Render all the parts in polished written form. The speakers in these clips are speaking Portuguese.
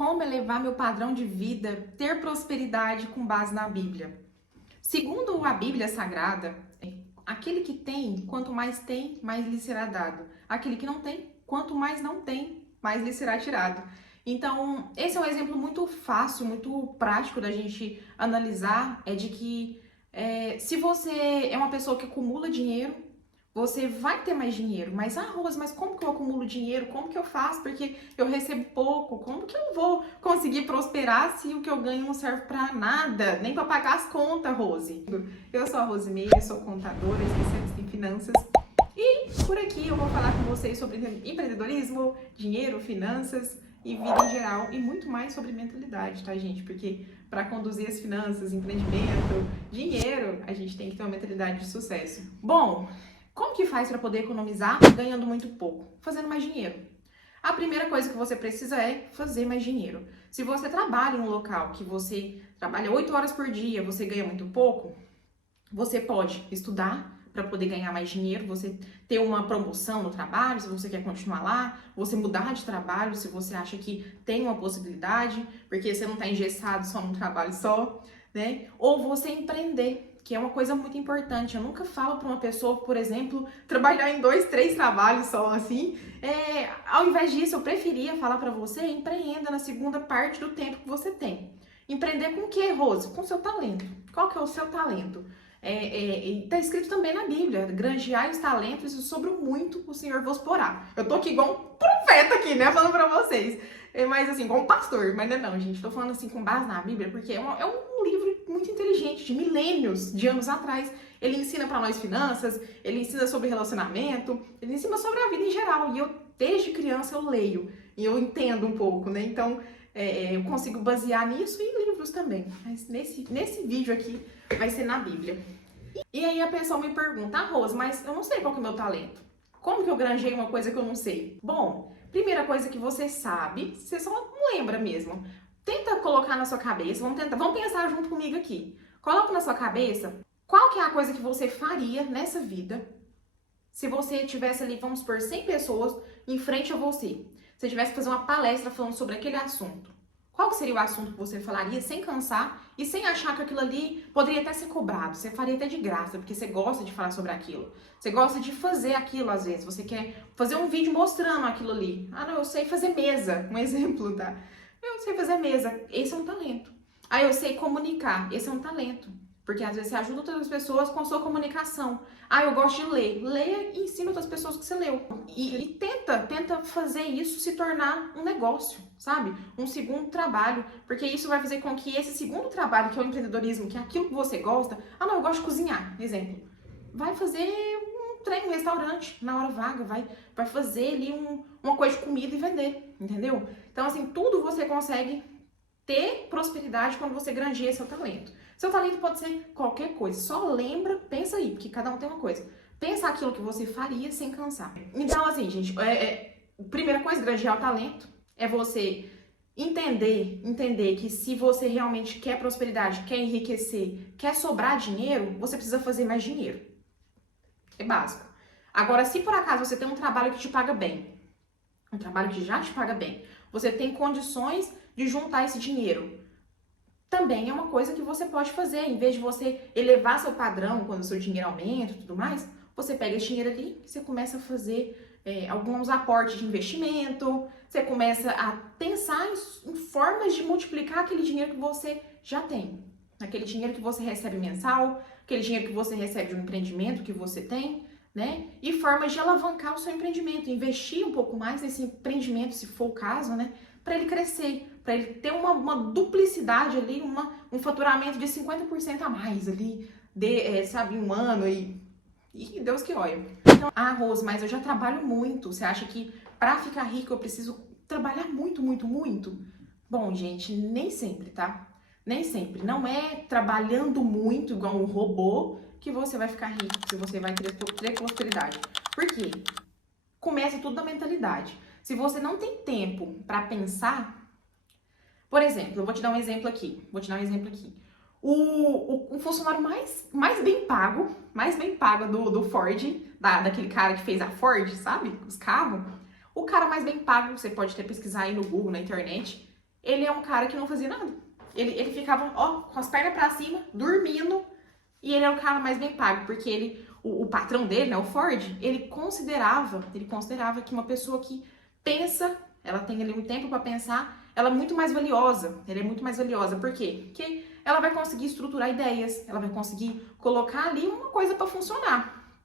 Como elevar meu padrão de vida, ter prosperidade com base na Bíblia. Segundo a Bíblia Sagrada, aquele que tem, quanto mais tem, mais lhe será dado. Aquele que não tem, quanto mais não tem, mais lhe será tirado. Então, esse é um exemplo muito fácil, muito prático da gente analisar, é de que se você é uma pessoa que acumula dinheiro, você vai ter mais dinheiro. Mas, Rose, mas como que eu acumulo dinheiro? Como que eu faço? Porque eu recebo pouco. Como que eu vou conseguir prosperar se o que eu ganho não serve pra nada? Nem pra pagar as contas, Rose. Eu sou a Rosimeire, sou contadora, especialista em finanças. E por aqui eu vou falar com vocês sobre empreendedorismo, dinheiro, finanças e vida em geral. E muito mais sobre mentalidade, tá, gente? Porque para conduzir as finanças, empreendimento, dinheiro, a gente tem que ter uma mentalidade de sucesso. Bom, como que faz para poder economizar ganhando muito pouco? Fazendo mais dinheiro. A primeira coisa que você precisa é fazer mais dinheiro. Se você trabalha em um local que você trabalha 8 horas por dia, você ganha muito pouco, você pode estudar para poder ganhar mais dinheiro, você ter uma promoção no trabalho, se você quer continuar lá, você mudar de trabalho, se você acha que tem uma possibilidade, porque você não está engessado só num trabalho só, né? Ou você empreender, que é uma coisa muito importante. Eu nunca falo para uma pessoa, por exemplo, trabalhar em 2, 3 trabalhos só, assim. Ao invés disso, eu preferia falar para você, empreenda na segunda parte do tempo que você tem. Empreender com o quê, Rose? Com o seu talento. Qual que é o seu talento? Tá escrito também na Bíblia, granjeai os talentos e sobre o muito o Senhor vos porá. Eu tô aqui igual um profeta aqui, né, falando pra vocês. Mas assim, igual um pastor, mas não, gente, tô falando assim com base na Bíblia, porque é um livro muito inteligente, de milênios, de anos atrás. Ele ensina pra nós finanças, ele ensina sobre relacionamento, ele ensina sobre a vida em geral. E eu, desde criança, eu leio e eu entendo um pouco, né, então eu consigo basear nisso e em livros também. Mas nesse vídeo aqui vai ser na Bíblia. E aí a pessoa me pergunta, Rose, mas eu não sei qual que é o meu talento. Como que eu granjei uma coisa que eu não sei? Bom, primeira coisa que você sabe, você só não lembra mesmo. Tenta colocar na sua cabeça, vamos pensar junto comigo aqui. Coloca na sua cabeça qual que é a coisa que você faria nessa vida se você tivesse ali, vamos supor, 100 pessoas em frente a você. Se você tivesse que fazer uma palestra falando sobre aquele assunto. Qual que seria o assunto que você falaria sem cansar e sem achar que aquilo ali poderia até ser cobrado? Você faria até de graça, porque você gosta de falar sobre aquilo. Você gosta de fazer aquilo às vezes. Você quer fazer um vídeo mostrando aquilo ali. Não, eu sei fazer mesa. Um exemplo, tá? Eu sei fazer mesa. Esse é um talento. Eu sei comunicar. Esse é um talento. Porque às vezes você ajuda outras pessoas com a sua comunicação. Eu gosto de ler. Leia e ensina outras pessoas que você leu. E tenta fazer isso se tornar um negócio, sabe? Um segundo trabalho. Porque isso vai fazer com que esse segundo trabalho, que é o empreendedorismo, que é aquilo que você gosta. Não, eu gosto de cozinhar, exemplo. Vai fazer um restaurante na hora vaga. Vai fazer ali uma coisa de comida e vender, entendeu? Então, assim, tudo você consegue ter prosperidade quando você granjeia seu talento. Seu talento pode ser qualquer coisa, só lembra, pensa aí, porque cada um tem uma coisa. Pensa aquilo que você faria sem cansar. Então, assim, gente, primeira coisa, granjear o talento é você entender que se você realmente quer prosperidade, quer enriquecer, quer sobrar dinheiro, você precisa fazer mais dinheiro. É básico. Agora, se por acaso você tem um trabalho que te paga bem, um trabalho que já te paga bem, você tem condições de juntar esse dinheiro, também é uma coisa que você pode fazer. Em vez de você elevar seu padrão quando o seu dinheiro aumenta e tudo mais, você pega esse dinheiro ali e você começa a fazer alguns aportes de investimento, você começa a pensar em formas de multiplicar aquele dinheiro que você já tem. Aquele dinheiro que você recebe mensal, aquele dinheiro que você recebe de um empreendimento que você tem, né? E formas de alavancar o seu empreendimento, investir um pouco mais nesse empreendimento, se for o caso, né? Para ele crescer, para ele ter uma duplicidade ali, um faturamento de 50% a mais ali, sabe, um ano e Deus que olha. Então, Rose, mas eu já trabalho muito. Você acha que para ficar rico eu preciso trabalhar muito, muito, muito? Bom, gente, nem sempre, tá? Nem sempre. Não é trabalhando muito, igual um robô, que você vai ficar rico, que você vai ter prosperidade. Por quê? Começa tudo da mentalidade. Se você não tem tempo para pensar, por exemplo, eu vou te dar um exemplo aqui. O funcionário mais bem pago do Ford, daquele cara que fez a Ford, sabe? Os carros. O cara mais bem pago, você pode até pesquisar aí no Google, na internet, ele é um cara que não fazia nada. Ele ficava, ó, com as pernas pra cima, dormindo, e ele é o cara mais bem pago, porque o patrão dele, né, o Ford, ele considerava que uma pessoa que pensa, ela tem ali um tempo para pensar, ela é muito mais valiosa. Ela é muito mais valiosa. Por quê? Porque ela vai conseguir estruturar ideias, ela vai conseguir colocar ali uma coisa para funcionar.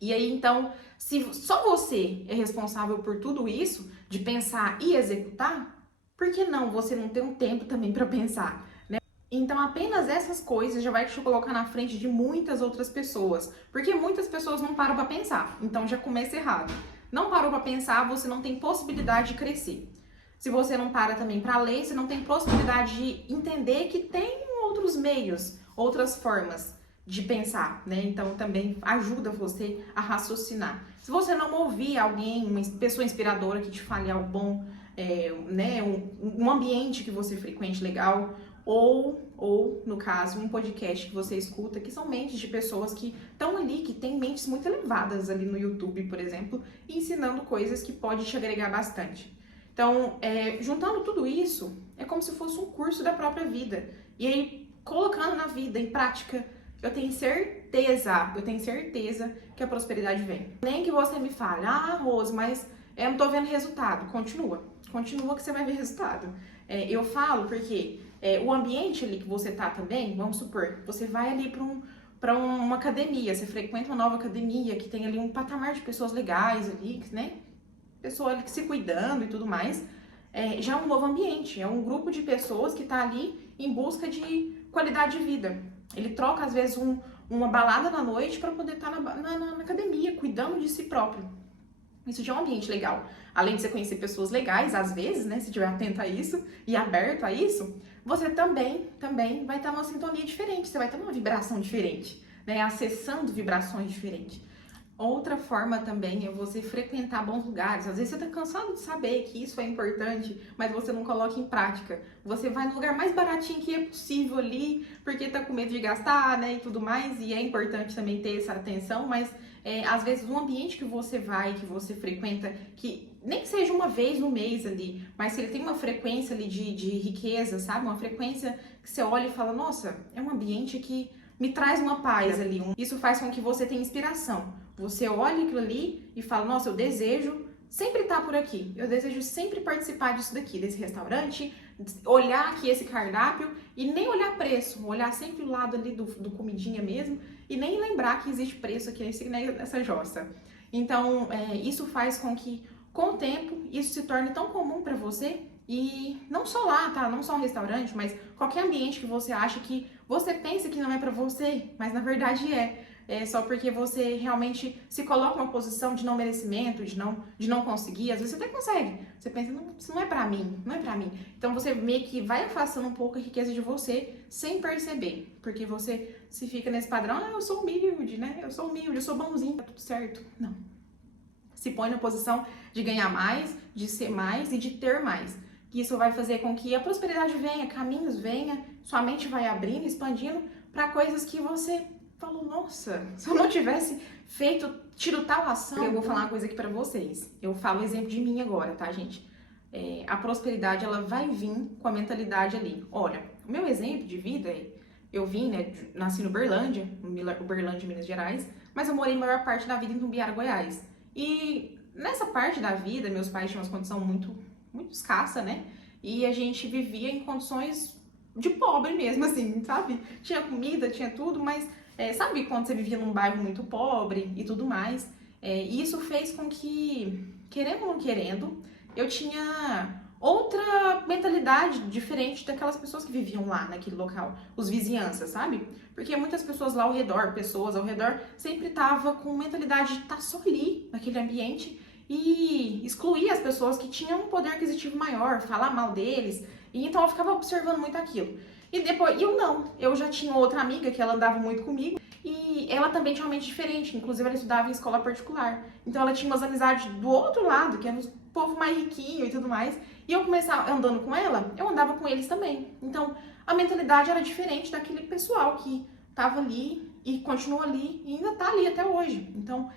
E aí, então, se só você é responsável por tudo isso, de pensar e executar, por que não você não ter um tempo também para pensar? Então, apenas essas coisas já vai te colocar na frente de muitas outras pessoas, porque muitas pessoas não param para pensar. Então, já começa errado. Não parou para pensar, você não tem possibilidade de crescer. Se você não para também para ler, você não tem possibilidade de entender que tem outros meios, outras formas de pensar, né? Então, também ajuda você a raciocinar. Se você não ouvir alguém, uma pessoa inspiradora que te fale algo bom, né, um ambiente que você frequente legal, ou, no caso, um podcast que você escuta, que são mentes de pessoas que estão ali, que têm mentes muito elevadas ali no YouTube, por exemplo, ensinando coisas que pode te agregar bastante. Então, juntando tudo isso, é como se fosse um curso da própria vida. E aí, colocando na vida, em prática, eu tenho certeza que a prosperidade vem. Nem que você me fale, Rose, mas eu não tô vendo resultado. Continua que você vai ver resultado. Eu falo porque o ambiente ali que você tá também, vamos supor, você vai ali para uma academia, você frequenta uma nova academia que tem ali um patamar de pessoas legais ali, né? Pessoa ali que se cuidando e tudo mais. Já é um novo ambiente, é um grupo de pessoas que tá ali em busca de qualidade de vida. Ele troca, às vezes, uma balada na noite para poder estar na academia, cuidando de si próprio. Isso já é um ambiente legal. Além de você conhecer pessoas legais, às vezes, né, se estiver atento a isso e aberto a isso, você também vai estar numa sintonia diferente, você vai estar numa vibração diferente, né, acessando vibrações diferentes. Outra forma também é você frequentar bons lugares. Às vezes você está cansado de saber que isso é importante, mas você não coloca em prática. Você vai no lugar mais baratinho que é possível ali, porque está com medo de gastar, né, e tudo mais. E é importante também ter essa atenção, mas às vezes o ambiente que você vai, que você frequenta, que nem que seja uma vez no mês ali, mas se ele tem uma frequência ali de riqueza, sabe? Uma frequência que você olha e fala, nossa, é um ambiente que me traz uma paz ali. Isso faz com que você tenha inspiração. Você olha aquilo ali e fala, nossa, eu desejo sempre estar por aqui. Eu desejo sempre participar disso daqui, desse restaurante, olhar aqui esse cardápio e nem olhar preço, olhar sempre o lado ali do comidinha mesmo e nem lembrar que existe preço aqui nessa jossa. Então, isso faz com que, com o tempo, isso se torne tão comum para você e não só lá, tá? Não só um restaurante, mas qualquer ambiente que você acha que você pensa que não é para você, mas na verdade é. Só porque você realmente se coloca numa posição de não merecimento, de não conseguir. Às vezes você até consegue. Você pensa, não, isso não é pra mim, não é pra mim. Então você meio que vai afastando um pouco a riqueza de você sem perceber. Porque você se fica nesse padrão, eu sou humilde, né? Eu sou humilde, eu sou bonzinho, tá tudo certo. Não. Se põe na posição de ganhar mais, de ser mais e de ter mais. Isso vai fazer com que a prosperidade venha, caminhos venha, sua mente vai abrindo, expandindo para coisas que você falou, nossa, se eu não tivesse tido tal ação, eu vou falar uma coisa aqui pra vocês. Eu falo o exemplo de mim agora, tá, gente? A prosperidade, ela vai vir com a mentalidade ali. Olha, o meu exemplo de vida, eu vim, né, nasci no Uberlândia, Minas Gerais, mas eu morei a maior parte da vida em Tumbiara, Goiás. E nessa parte da vida, meus pais tinham uma condição muito, muito escassa, né? E a gente vivia em condições de pobre mesmo, assim, sabe? Tinha comida, tinha tudo, mas sabe quando você vivia num bairro muito pobre e tudo mais? E isso fez com que, querendo ou não querendo, eu tinha outra mentalidade diferente daquelas pessoas que viviam lá naquele local, os vizinhanças, sabe? Porque muitas pessoas lá ao redor, pessoas ao redor, sempre tava com mentalidade de estar só ali, naquele ambiente, e excluir as pessoas que tinham um poder aquisitivo maior, falar mal deles, e então eu ficava observando muito aquilo. E depois, eu já tinha outra amiga que ela andava muito comigo e ela também tinha uma mente diferente, inclusive ela estudava em escola particular. Então ela tinha umas amizades do outro lado, que era um povo mais riquinho e tudo mais. E eu começava andando com ela, eu andava com eles também. Então a mentalidade era diferente daquele pessoal que tava ali e continuou ali e ainda tá ali até hoje. Então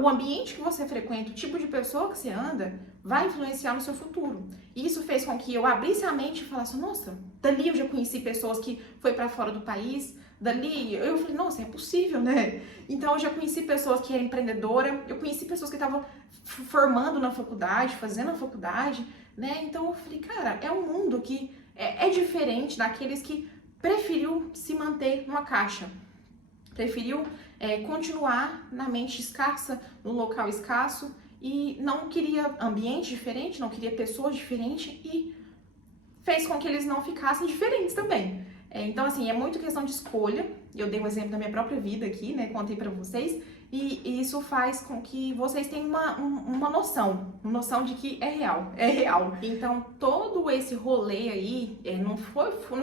o ambiente que você frequenta, o tipo de pessoa que você anda, vai influenciar no seu futuro. E isso fez com que eu abrisse a mente e falasse, nossa, dali eu já conheci pessoas que foi para fora do país, dali eu falei, nossa, é possível, né? Então eu já conheci pessoas que eram empreendedoras, eu conheci pessoas que estavam formando na faculdade, fazendo a faculdade, né? Então eu falei, cara, é um mundo que é diferente daqueles que preferiu se manter numa caixa. Preferiu continuar na mente escassa, no local escasso, e não queria ambiente diferente, não queria pessoas diferentes, e fez com que eles não ficassem diferentes também. Então, assim, é muito questão de escolha. Eu dei um exemplo da minha própria vida aqui, né? Contei pra vocês. E isso faz com que vocês tenham uma noção de que é real, é real. Então, todo esse rolê aí não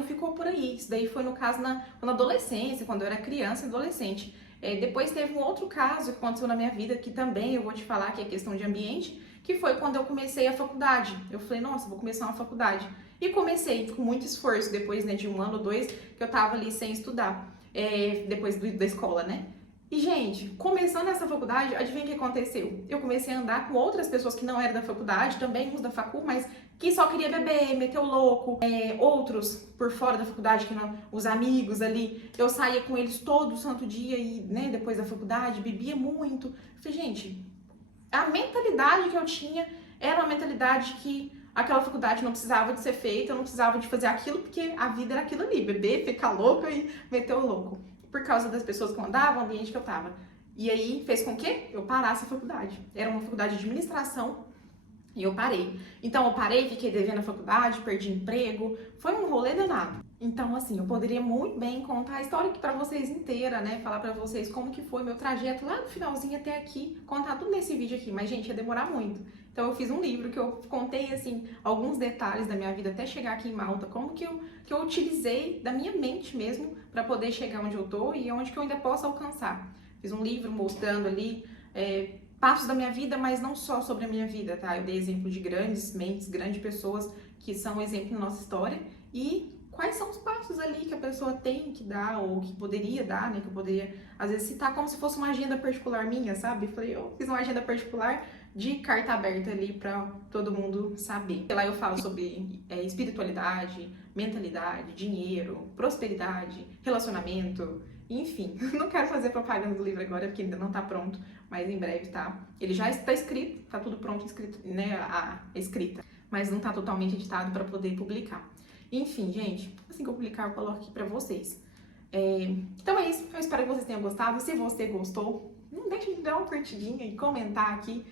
ficou por aí. Isso daí foi no caso na adolescência, quando eu era criança e adolescente. Depois teve um outro caso que aconteceu na minha vida, que também eu vou te falar que é questão de ambiente, que foi quando eu comecei a faculdade. Eu falei, nossa, vou começar uma faculdade. E comecei com muito esforço, depois, né, de 1 ano ou 2, que eu tava ali sem estudar, depois da escola, né? E, gente, começando essa faculdade, adivinha o que aconteceu? Eu comecei a andar com outras pessoas que não eram da faculdade, também uns da facul, mas que só queria beber, meter o louco, outros por fora da faculdade, que não, os amigos ali, eu saía com eles todo santo dia e, né, depois da faculdade, bebia muito. Eu falei, gente, a mentalidade que eu tinha era uma mentalidade que aquela faculdade não precisava de ser feita, eu não precisava de fazer aquilo, porque a vida era aquilo ali, beber, ficar louca e meter o louco. Por causa das pessoas que eu andava, o ambiente que eu tava. E aí fez com que eu parasse a faculdade. Era uma faculdade de administração e eu parei. Então eu parei, fiquei devendo a faculdade, perdi emprego, foi um rolê danado. Então, assim, eu poderia muito bem contar a história aqui pra vocês inteira, né? Falar pra vocês como que foi meu trajeto lá no finalzinho até aqui, contar tudo nesse vídeo aqui, mas, gente, ia demorar muito. Então, eu fiz um livro que eu contei, assim, alguns detalhes da minha vida até chegar aqui em Malta, como que eu utilizei da minha mente mesmo pra poder chegar onde eu tô e onde que eu ainda posso alcançar. Fiz um livro mostrando ali passos da minha vida, mas não só sobre a minha vida, tá? Eu dei exemplo de grandes mentes, grandes pessoas que são exemplo na nossa história e quais são os passos ali que a pessoa tem que dar ou que poderia dar, né? Que eu poderia, às vezes, citar como se fosse uma agenda particular minha, sabe? Falei, eu fiz uma agenda particular de carta aberta ali pra todo mundo saber. Lá eu falo sobre espiritualidade, mentalidade, dinheiro, prosperidade, relacionamento, enfim. Não quero fazer propaganda do livro agora, porque ainda não tá pronto, mas em breve tá. Ele já está escrito, tá tudo pronto, escrito, né? A escrita, mas não tá totalmente editado para poder publicar. Enfim, gente, assim que eu publicar, eu coloco aqui pra vocês. Então é isso, eu espero que vocês tenham gostado. Se você gostou, não deixe de dar uma curtidinha e comentar aqui